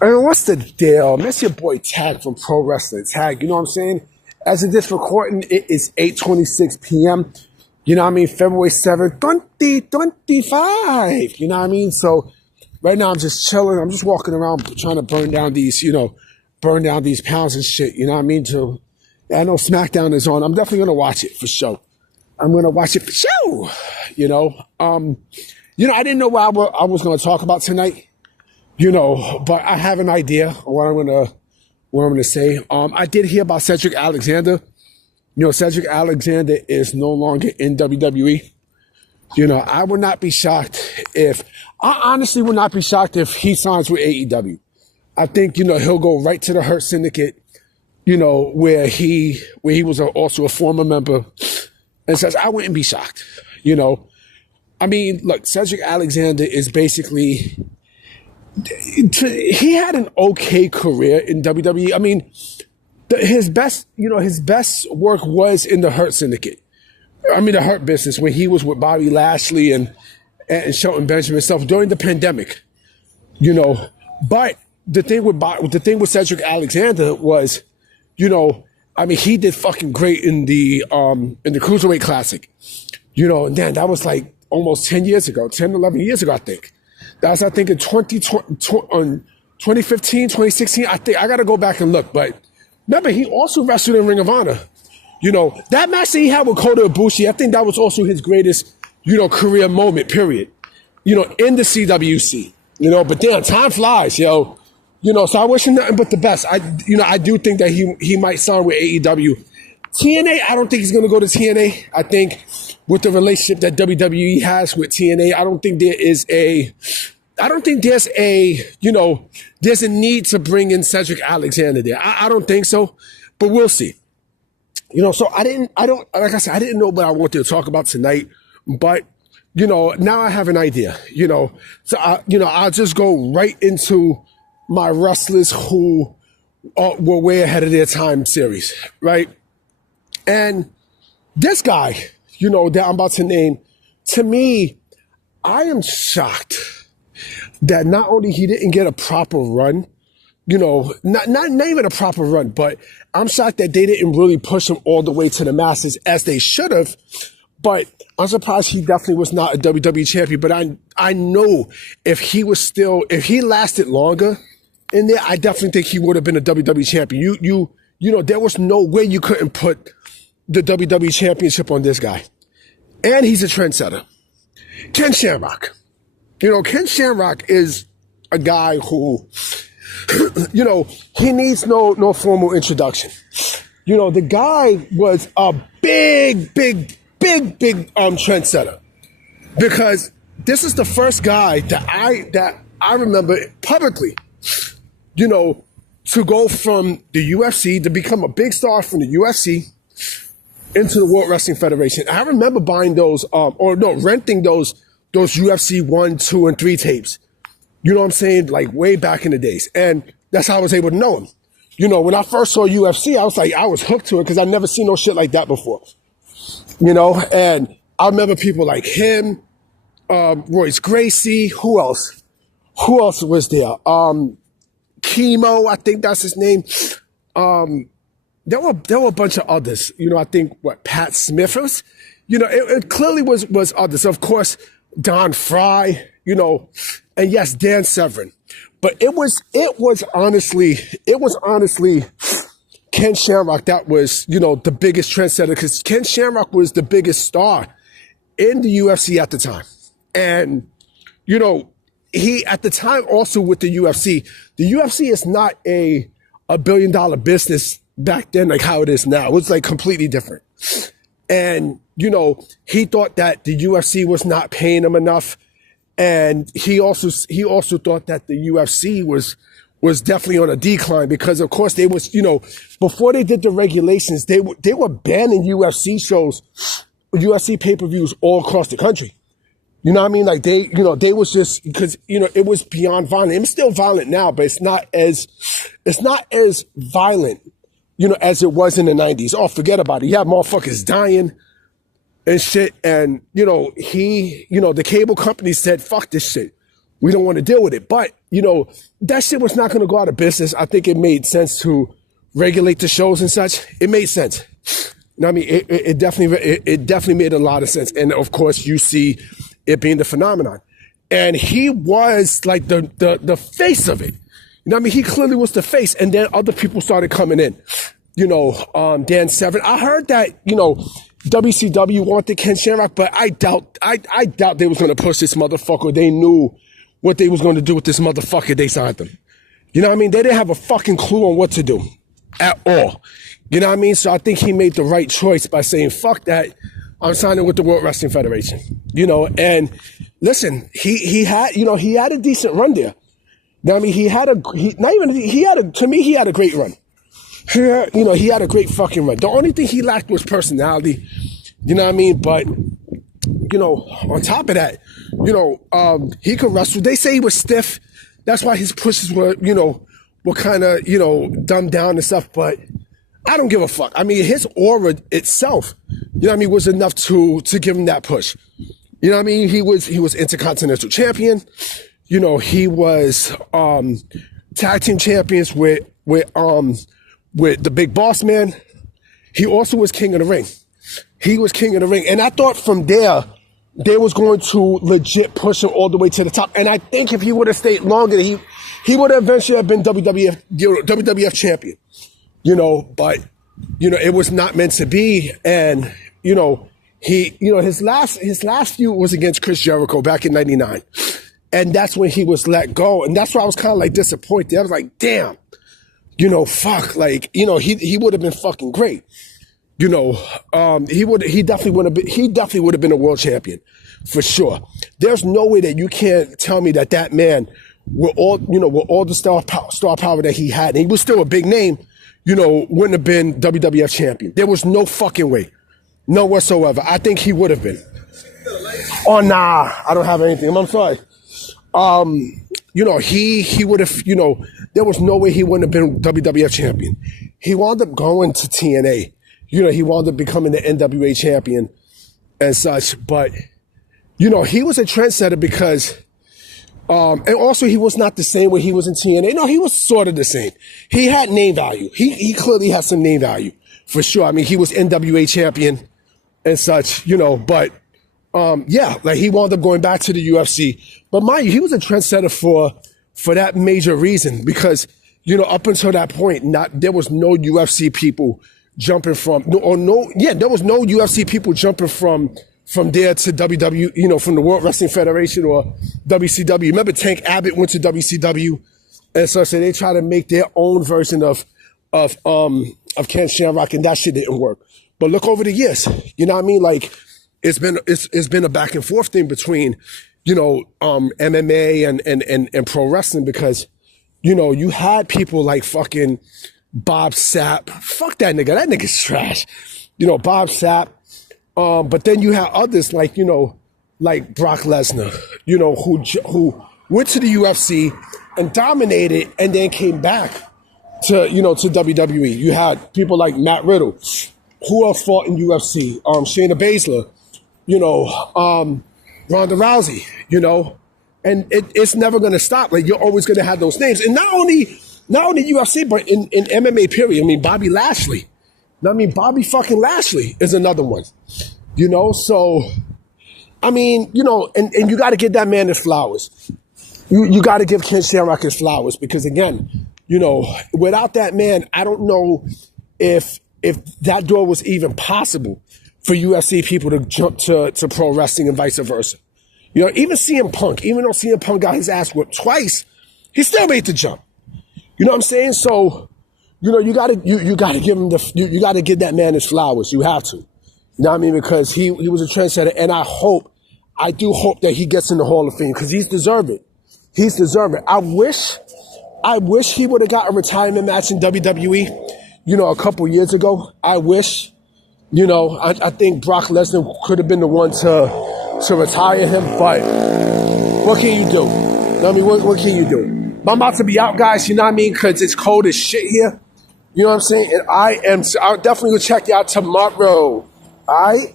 And what's the deal? That's your boy Tag from Pro Wrestling Tag. You know what I'm saying? As of this recording, it is 8:26 p.m. You know what I mean? February 7th, 2025. You know what I mean? So right now I'm just chilling. I'm just walking around trying to burn down these, pounds and shit. You know what I mean? I know SmackDown is on. I'm definitely going to watch it for sure. I'm going to watch it for sure. I didn't know what I was going to talk about tonight. But I have an idea of what I'm gonna say. I did hear about Cedric Alexander. Cedric Alexander is no longer in WWE. I would not be shocked I honestly would not be shocked if he signs with AEW. I think, he'll go right to the Hurt Syndicate, where he was also a former member, and says, I wouldn't be shocked. I mean, look, Cedric Alexander is basically, he had an okay career in WWE. I mean, his best work was in the Hurt Syndicate. I mean, the Hurt Business, when he was with Bobby Lashley and Shelton Benjamin stuff during the pandemic. But the thing with Cedric Alexander was, he did fucking great in the Cruiserweight Classic. And then that was like almost 10, 11 years ago, I think. That's, I think, in 2015, 2016. I think I got to go back and look. But remember, he also wrestled in Ring of Honor. That match that he had with Kota Ibushi, I think that was also his greatest, career moment, period. In the CWC. But damn, time flies, So I wish him nothing but the best. I do think that he might sign with AEW. TNA, I don't think he's going to go to TNA. I think with the relationship that WWE has with TNA, I don't think there's a need to bring in Cedric Alexander there. I don't think so, but we'll see. So like I said, I didn't know what I wanted to talk about tonight, but, now I have an idea, so I'll just go right into my wrestlers who were way ahead of their time series, right? And this guy, that I'm about to name, to me, I am shocked that not only he didn't get a proper run, not even a proper run, but I'm shocked that they didn't really push him all the way to the masses as they should have. But I'm surprised he definitely was not a WWE champion. But I know if he lasted longer in there, I definitely think he would have been a WWE champion. There was no way you couldn't put the WWE championship on this guy. And he's a trendsetter. Ken Shamrock. Ken Shamrock is a guy who, he needs no formal introduction. The guy was a big trendsetter. Because this is the first guy that I remember publicly, to go from the UFC, to become a big star from the UFC, into the World Wrestling Federation. I remember buying those, renting those UFC 1, 2, and 3 tapes. You know what I'm saying? Like way back in the days. And that's how I was able to know him. When I first saw UFC, I was hooked to it because I'd never seen no shit like that before. And I remember people like him, Royce Gracie, who else? Who else was there? Chemo, I think that's his name. There were a bunch of others. I think Pat Smith was. It clearly was others. Of course, Don Fry. And yes, Dan Severn. But it was honestly Ken Shamrock that was the biggest trendsetter, because Ken Shamrock was the biggest star in the UFC at the time. And he at the time also with the UFC is not a $1 billion business back then like how it is now. It was like completely different. And, he thought that the UFC was not paying him enough. And he also thought that the UFC was definitely on a decline because, of course, they was, before they did the regulations, they were banning UFC shows, UFC pay-per-views all across the country. You know what I mean? Like they was just, because, it was beyond violent. It's still violent now, but it's not as violent, as it was in the 90s. Oh, forget about it. You have motherfuckers dying and shit. And, the cable company said, fuck this shit. We don't want to deal with it. But that shit was not going to go out of business. I think it made sense to regulate the shows and such. It made sense. I mean, it definitely made a lot of sense. And of course, you see it being the phenomenon. And he was like the face of it. I mean, he clearly was the face. And then other people started coming in. Dan Severn. I heard that, WCW wanted Ken Shamrock, but I doubt they was going to push this motherfucker. They knew what they was going to do with this motherfucker. They signed him. You know what I mean? They didn't have a fucking clue on what to do at all. You know what I mean? So I think he made the right choice by saying, fuck that. I'm signing with the World Wrestling Federation. And listen, he had a decent run there. You know what I mean? He had a great run. He had a great fucking run. The only thing he lacked was personality. You know what I mean? But, on top of that, he could wrestle. They say he was stiff. That's why his pushes were kind of, dumbed down and stuff. But I don't give a fuck. I mean, his aura itself, was enough to give him that push. You know what I mean? He was Intercontinental Champion. He was tag team champions with the Big Boss Man. He also was King of the Ring. And I thought from there, they was going to legit push him all the way to the top. And I think if he would have stayed longer, he would have eventually have been WWF champion. But, it was not meant to be. And, his last feud was against Chris Jericho back in 99. And that's when he was let go. And that's why I was kind of like disappointed. I was like, damn, fuck, like, he would have been fucking great. He definitely would have been a world champion for sure. There's no way that you can't tell me that man with all the star power that he had, and he was still a big name, wouldn't have been WWF champion. There was no fucking way. No whatsoever. I think he would have been. Oh, nah, I don't have anything. I'm sorry. He would have, there was no way he wouldn't have been WWF champion. He wound up going to TNA. He wound up becoming the NWA champion and such. But, he was a trendsetter because, and also he was not the same when he was in TNA. No, he was sort of the same. He had name value. He clearly had some name value for sure. I mean, he was NWA champion and such, but, like he wound up going back to the UFC. But mind you, he was a trendsetter for that major reason because, up until that point, there was no UFC people jumping there was no UFC people jumping from there to WWE, from the World Wrestling Federation or WCW. Remember Tank Abbott went to WCW and so they tried to make their own version of Ken Shamrock, and that shit didn't work. But look over the years, you know what I mean? Like it's been a back and forth thing between, MMA and pro wrestling because, you had people like fucking Bob Sapp. Fuck that nigga. That nigga's trash. Bob Sapp. But then you have others like, like Brock Lesnar, who went to the UFC and dominated and then came back to WWE. You had people like Matt Riddle. Who else fought in UFC? Shayna Baszler, Ronda Rousey, and it's never going to stop. Like you're always going to have those names. And not only UFC, but in MMA period. I mean, Bobby Lashley. Bobby fucking Lashley is another one, so, I mean, and you got to give that man his flowers. You got to give Ken Shamrock his flowers because again, without that man, I don't know if that door was even possible for UFC people to jump to pro wrestling and vice versa. Even CM Punk, even though CM Punk got his ass whipped twice, he still made the jump. You know what I'm saying? So, you gotta give him you gotta give that man his flowers. You have to. You know what I mean? Because he was a trendsetter, and I do hope that he gets in the Hall of Fame because he's deserved it. He's deserved it. I wish he would have got a retirement match in WWE, a couple years ago. I wish, I think Brock Lesnar could have been the one to retire him, but what can you do? What can you do? I'm about to be out, guys, because it's cold as shit here. You know what I'm saying? And I'll definitely go check you out tomorrow. All right?